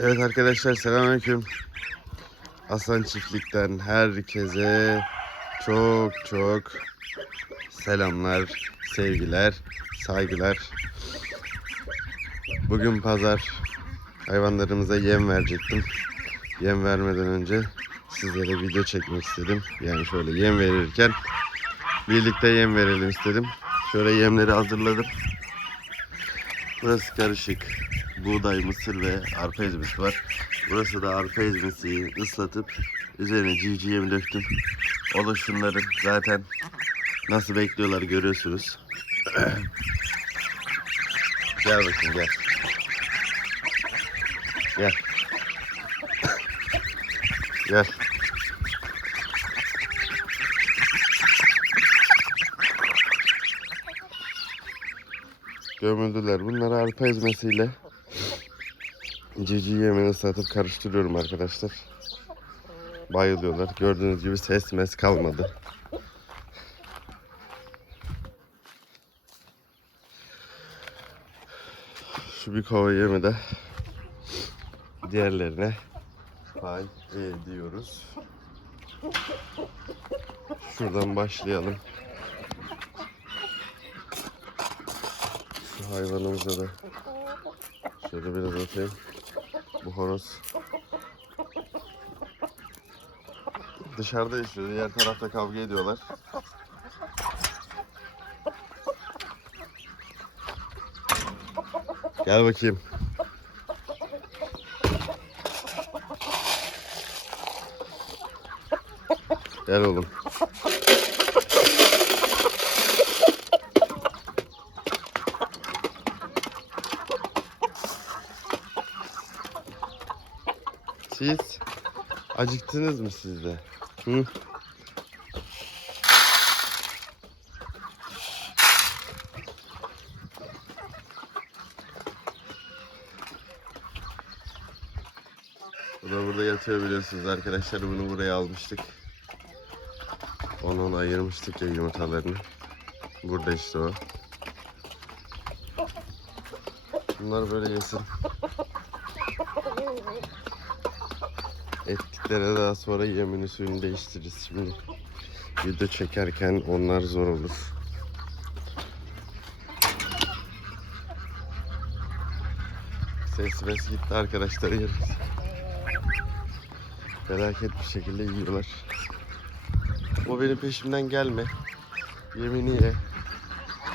Evet arkadaşlar selamünaleyküm. Aslan Çiftlik'ten herkese çok çok selamlar, sevgiler, saygılar. Bugün pazar hayvanlarımıza yem verecektim. Yem vermeden önce sizlere video çekmek istedim. Yani şöyle yem verirken birlikte yem verelim istedim. Şöyle yemleri hazırladım. Burası karışık. Buğday, mısır ve arpa ezmesi var. Burası da arpa ezmesi ıslatıp üzerine civciv yemi döktüm. O da şunların zaten nasıl bekliyorlar görüyorsunuz. gel bakayım gel. Gel. gel. Gömüldüler. Bunları arpa ezmesiyle cici yemini satıp karıştırıyorum arkadaşlar. Bayılıyorlar. Gördüğünüz gibi ses mes kalmadı. Şu bir kova yemi de diğerlerine pay ediyoruz. Şuradan başlayalım. Şu hayvanımıza da şöyle biraz atayım. Bu horoz dışarıda yaşıyor. Diğer tarafta kavga ediyorlar. Gel bakayım. Gel oğlum. Siz acıktınız mı siz de? Hı? Bu da burada yatıyor biliyorsunuz arkadaşlar. Bunu buraya almıştık. Onu ona ayırmıştık ya yumurtalarını. Burada işte o. Bunlar böyle yesin. Ettikleri daha sonra yemini suyunu değiştiririz. Şimdi video çekerken onlar zor olur. Ses mes gitti arkadaşlar yeriz. Felaket bir şekilde yiyorlar. O benim peşimden gelme. Yemini ye.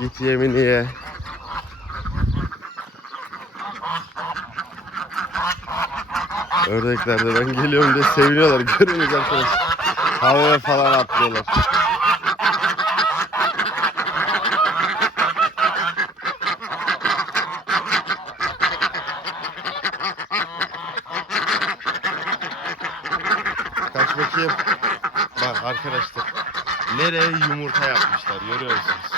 Git yemini ye. Ördekler de ben geliyorum diye seviniyorlar. Görüyorsunuz arkadaşlar. Havaya falan atlıyorlar. Kaç bakayım. Bak arkadaşlar. Nereye yumurta yapmışlar görüyor musunuz?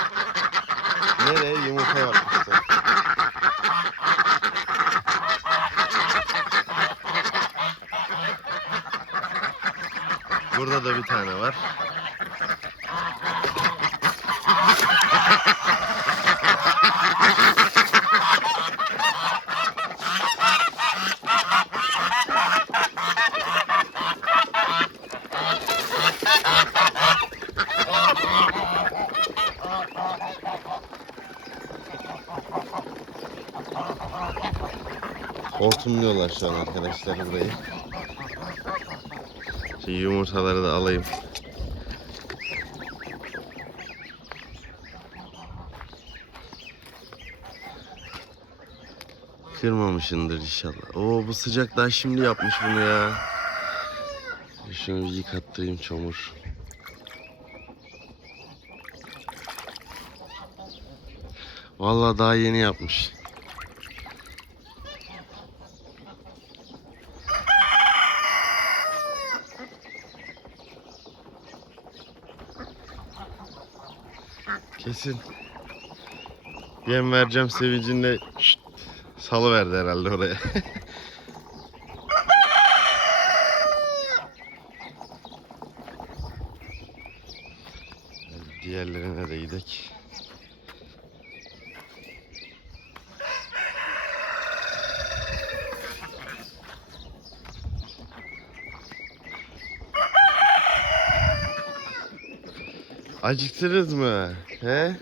Nereye yumurta yapmışlar? Burada da bir tane var. Hortumluyorlar şu an arkadaşlar burayı. Şu yumurtaları da alayım. Kırmamışındır inşallah. Oo bu sıcak daha şimdi yapmış bunu ya. Şunu bir yıkattırayım çamur. Vallahi daha yeni yapmış. Kesin. Yem vereceğim sevincinde şşt, salıverdi herhalde oraya. Diğerlerine de gidelim. Acıktınız mı? He?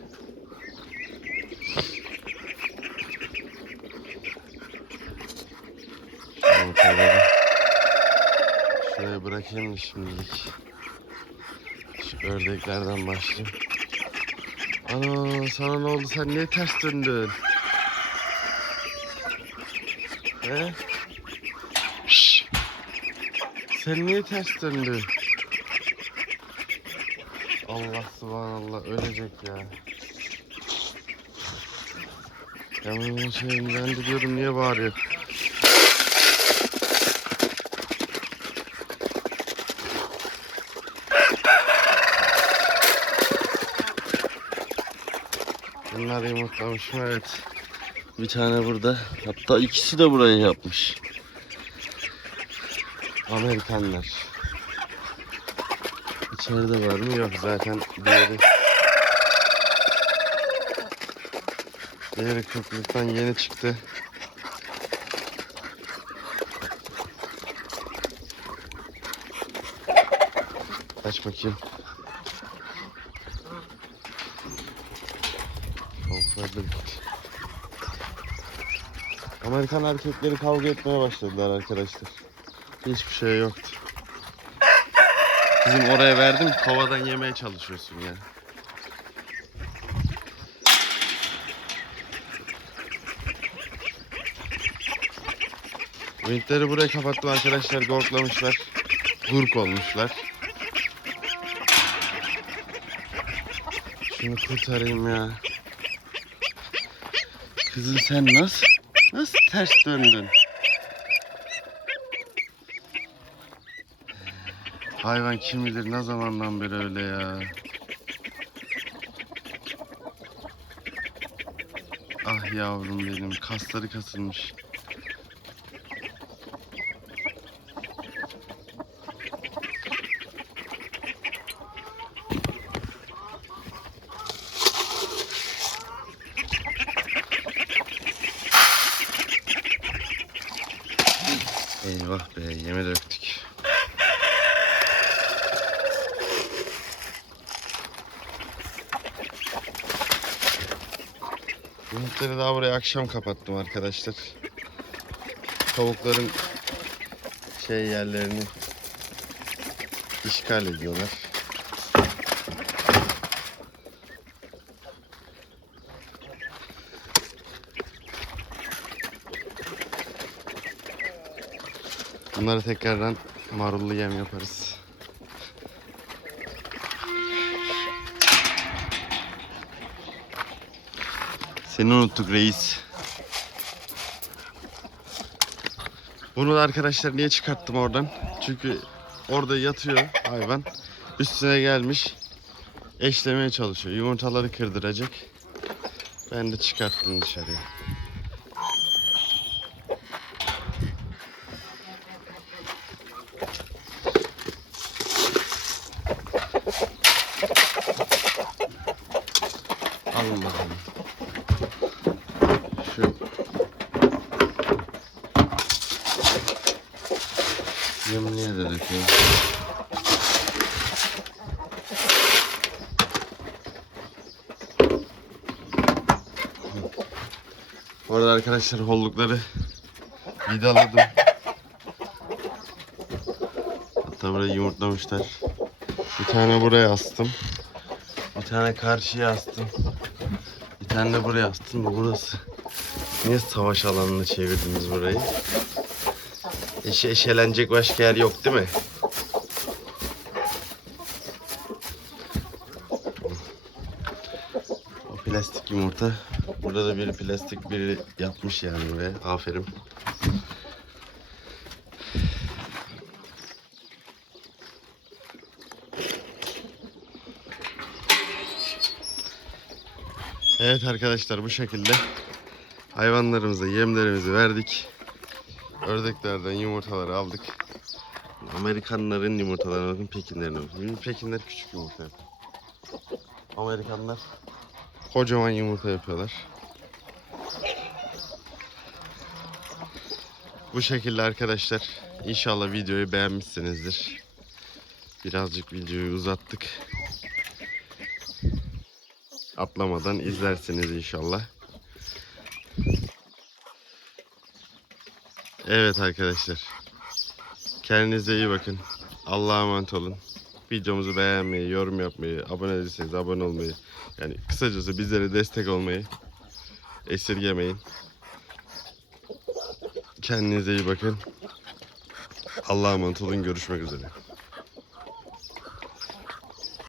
Şuraya bırakayım da şimdilik. Şu ördeklerden başlayayım. Ana sana ne oldu sen niye ters döndün? He? Şşş! Sen niye ters döndün? Allah subhanallah ölecek ya. Hemen şeyim ben de diyorum niye bağırıyor? Bunlar yumurtlamış mı? Evet. Bir tane burada. Hatta ikisi de buraya yapmış. Amerikanlar. İçeride var mı? Yok zaten diğeri. Diğeri köprülükten yeni çıktı. Aç bakayım. Tavuklar da. Amerikan erkekleri kavga etmeye başladılar arkadaşlar. Hiçbir şey yoktu. Kızım oraya verdim kovadan yemeye çalışıyorsun ya. Vintleri buraya kapattım arkadaşlar gorklamışlar. Gurk olmuşlar. Şunu kurtarayım ya. Kızım sen nasıl nasıl ters döndün? Hayvan kim bilir ne zamandan beri öyle ya. Ah yavrum benim kasları kasılmış. Eyvah be yeme döktük. Yumurtları daha buraya akşam kapattım arkadaşlar. Tavukların şey yerlerini işgal ediyorlar. Bunları tekrardan marullu yem yaparız. Seni unuttuk reis. Bunu da arkadaşlar niye çıkarttım oradan? Çünkü orada yatıyor hayvan. Üstüne gelmiş. Eşlemeye çalışıyor. Yumurtaları kırdıracak. Ben de çıkarttım dışarıya. Alın bakalım. Şu döküyorum. Bu arada arkadaşlar hollukları vidaladım. Hatta buraya yumurtlamışlar. Bir tane buraya astım. Bir tane karşıya astım. Bir tane de buraya astım. Bu burası. Niye savaş alanını çevirdiniz burayı? Eşe eşelenecek başka yer yok değil mi? O plastik yumurta. Burada da biri plastik biri yapmış yani buraya. Aferin. Evet arkadaşlar bu şekilde hayvanlarımıza yemlerimizi verdik. Ördeklerden yumurtaları aldık. Amerikanların yumurtalarına bakın, Pekinlerin. Bizim Pekinler küçük yumurta yapıyor. Amerikanlar kocaman yumurta yapıyorlar. Bu şekilde arkadaşlar. İnşallah videoyu beğenmişsinizdir. Birazcık videoyu uzattık. atlamadan izlersiniz inşallah. Evet arkadaşlar. Kendinize iyi bakın. Allah'a emanet olun. Videomuzu beğenmeyi, yorum yapmayı, abone değilseniz abone olmayı, yani kısacası bizlere destek olmayı esirgemeyin. Kendinize iyi bakın. Allah'a emanet olun. Görüşmek üzere.